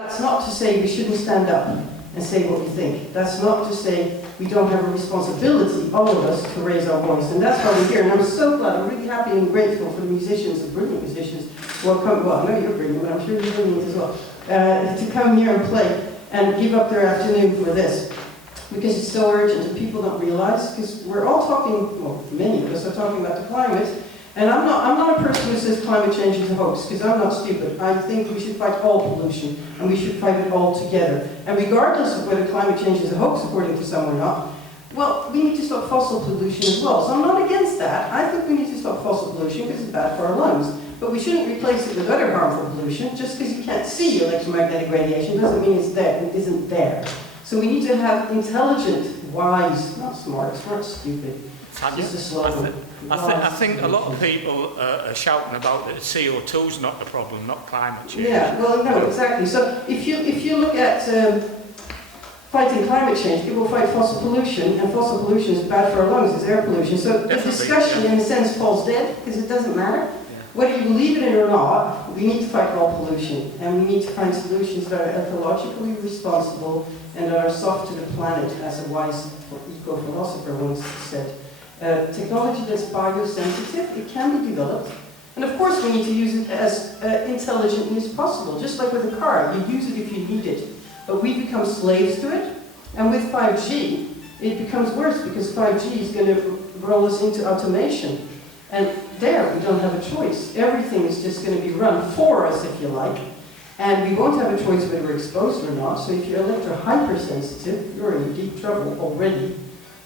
That's not to say we shouldn't stand up and say what we think. That's not to say we don't have a responsibility, all of us, to raise our voice. And that's why we're here. And I'm so glad, I'm really happy and grateful for the musicians, the brilliant musicians, who are coming, well, I know you're brilliant, but I'm sure you're brilliant as well, to come here and play and give up their afternoon for this. Because it's so urgent and people don't realize, because we're all talking, well, many of us are talking about the climate, and I'm not a person who says climate change is a hoax, because I'm not stupid. I think we should fight all pollution, and we should fight it all together. And regardless of whether climate change is a hoax, according to some or not, well, we need to stop fossil pollution as well. So I'm not against that. I think we need to stop fossil pollution because it's bad for our lungs. But we shouldn't replace it with other harmful pollution. Just because you can't see electromagnetic radiation doesn't mean it's there, it isn't there. So we need to have intelligent, wise, not smart, smart's stupid. Just a slogan. I think a lot of people are shouting about that CO2's not the problem, not climate change. Yeah, well, no, exactly. So if you look at fighting climate change, people fight fossil pollution, and fossil pollution is bad for our lungs, it's air pollution. So the discussion, in a sense, falls dead, because it doesn't matter. Whether you believe it or not, we need to fight all pollution, and we need to find solutions that are ecologically responsible and that are soft to the planet, as a wise eco-philosopher once said. Technology that's biosensitive, it can be developed. And of course we need to use it as intelligently as possible. Just like with a car, you use it if you need it. But we become slaves to it. And with 5G, it becomes worse because 5G is going to roll us into automation. And there we don't have a choice. Everything is just going to be run for us, if you like. And we won't have a choice whether we're exposed or not. So if you're electro-hypersensitive, you're in deep trouble already.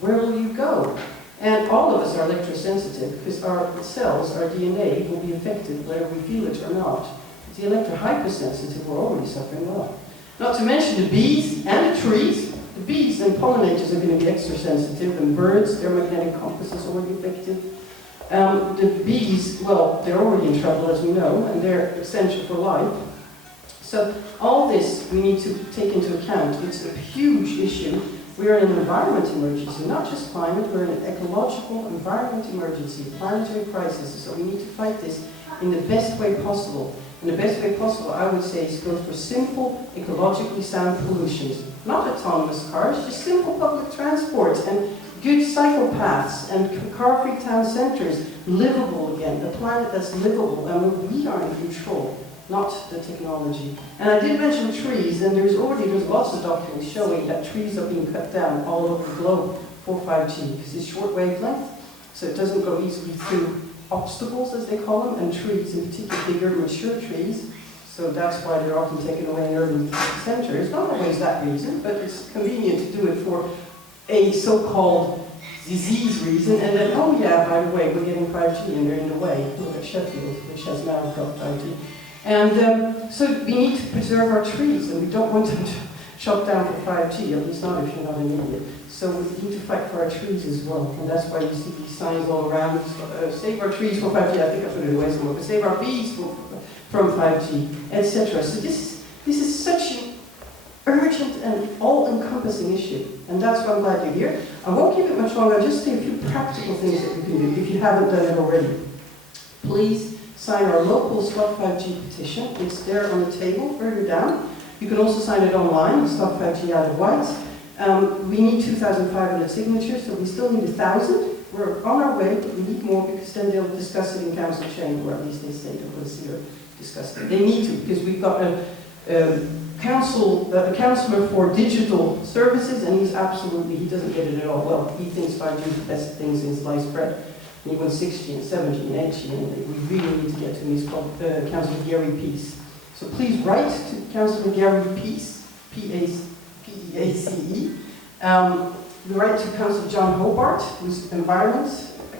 Where will you go? And all of us are electrosensitive because our cells, our DNA, will be affected whether we feel it or not. The electro-hypersensitive, we're already suffering a lot. Not to mention the bees and the trees. The bees and pollinators are going to be extra sensitive, and birds, their magnetic compass is already affected. The bees, well, they're already in trouble, as we know, and they're essential for life. So all this we need to take into account. It's a huge issue. We are in an environment emergency, not just climate, we're in an ecological environment emergency, planetary crisis. So we need to fight this in the best way possible. And the best way possible, I would say, is go for simple, ecologically sound solutions. Not autonomous cars, just simple public transport and good cycle paths and car-free town centres, livable again, a planet that's livable and where we are in control, not the technology. And I did mention trees, and there's lots of documents showing that trees are being cut down all over the globe for 5G, because it's short wavelength, so it doesn't go easily through obstacles, as they call them, and trees, in particular bigger, mature trees. So that's why they're often taken away in urban centres. Not always that reason, but it's convenient to do it for a so-called disease reason, and then, oh yeah, by the way, we're getting 5G and they're in the way. Look at Sheffield, which has now got 5G. And so we need to preserve our trees, and we don't want them to chop down for 5G, at least not if you're not an idiot. So we need to fight for our trees as well, and that's why you see these signs all around. Save our trees for 5G, I think I put it away somewhere, but save our bees from 5G, etc. So this is such an urgent and all-encompassing issue, and that's why I'm glad you're here. I won't keep it much longer, I'll just say a few practical things that you can do if you haven't done it already. Please sign our local Stop 5G petition. It's there on the table, further down. You can also sign it online, Stop 5G out of white. We need 2,500 signatures, so we still need 1,000. We're on our way, but we need more because then they'll discuss it in council chamber, or at least they say they'll see or discuss it. They need to, because we've got a councillor for digital services, and he doesn't get it at all. Well, he thinks 5G is the best thing since sliced bread. And he wants 60 and 70 and 80, and we really need to get to him. He's called Councillor Gary Peace. So please write to Councillor Gary Peace, P-E-A-C-E. We write to Councillor John Hobart, who's a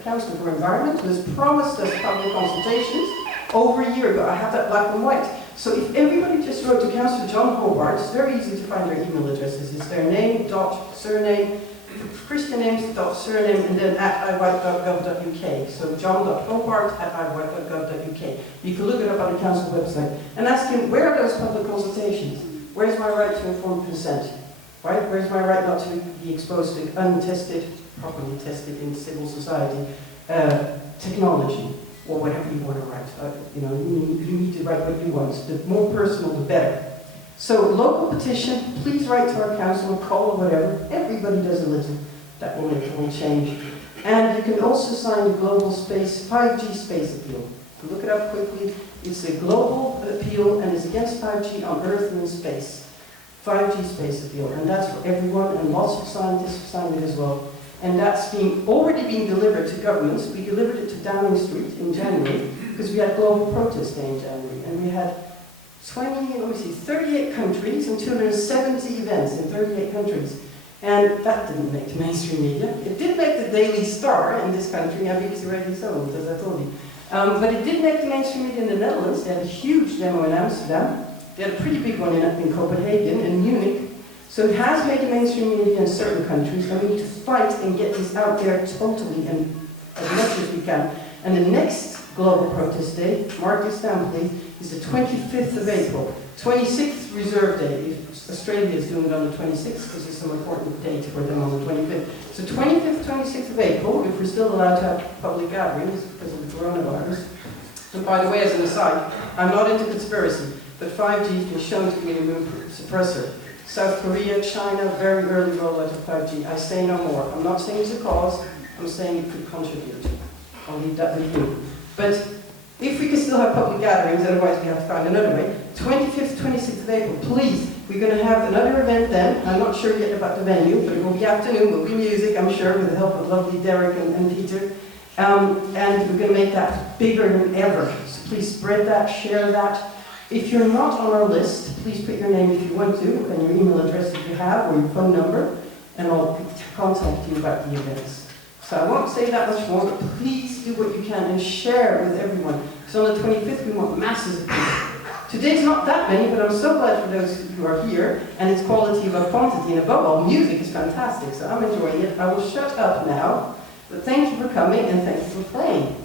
Councillor for Environment, who has promised us public consultations over a year ago. I have that black and white. So if everybody just wrote to Councillor John Hobart, it's very easy to find their email addresses. It's their name, surname, Christian names, surname, and then @iwhite.gov.uk. So john.hobart@iwhite.gov.uk. You can look it up on the council website and ask him, where are those public consultations? Where's my right to informed consent? Right? Where's my right not to be exposed to untested, properly tested in civil society, technology, or whatever you want to write? You need to write what you want. The more personal, the better. So local petition, please write to our council or call or whatever. Everybody does a little. That will make a little change. And you can also sign the global space, 5G space appeal. Look it up quickly. It's a global appeal and it's against 5G on Earth and in space. 5G space appeal. And that's for everyone, and lots of scientists have signed it as well. And that's already being delivered to governments. We delivered it to Downing Street in January because we had global protest day in January. And we had 38 countries and 270 events in 38 countries. And that didn't make the mainstream media. It did make the Daily Star in this country, I think it's already so, as I told you. But it did make the mainstream media in the Netherlands. They had a huge demo in Amsterdam. They had a pretty big one in Copenhagen, in Munich. So it has made the mainstream media in certain countries, and we need to fight and get this out there totally and as much as we can. And the next global protest day, mark this down please, is the 25th of April. 26th reserve day. Australia is doing it on the 26th because it's an important date for them on the 25th. So 25th, 26th of April, if we're still allowed to have public gatherings because of the coronavirus. And by the way, as an aside, I'm not into conspiracy, but 5G has been shown to be an immune suppressor. South Korea, China, very early rollout of 5G. I say no more. I'm not saying it's a cause, I'm saying it could contribute. I'll leave that with you. But if we can still have public gatherings, otherwise we have to find another way. 25th, 26th of April, please. We're going to have another event then. I'm not sure yet about the venue, but it will be afternoon, will be music, I'm sure, with the help of lovely Derek and Peter. And we're going to make that bigger than ever. So please spread that, share that. If you're not on our list, please put your name if you want to, and your email address if you have, or your phone number, and I'll contact you about the events. So I won't say that much more, but please do what you can and share with everyone. Because on the 25th we want masses of people. Today's not that many, but I'm so glad for those who are here, and it's quality above quantity, and above all, music is fantastic, so I'm enjoying it. I will shut up now, but thank you for coming, and thank you for playing.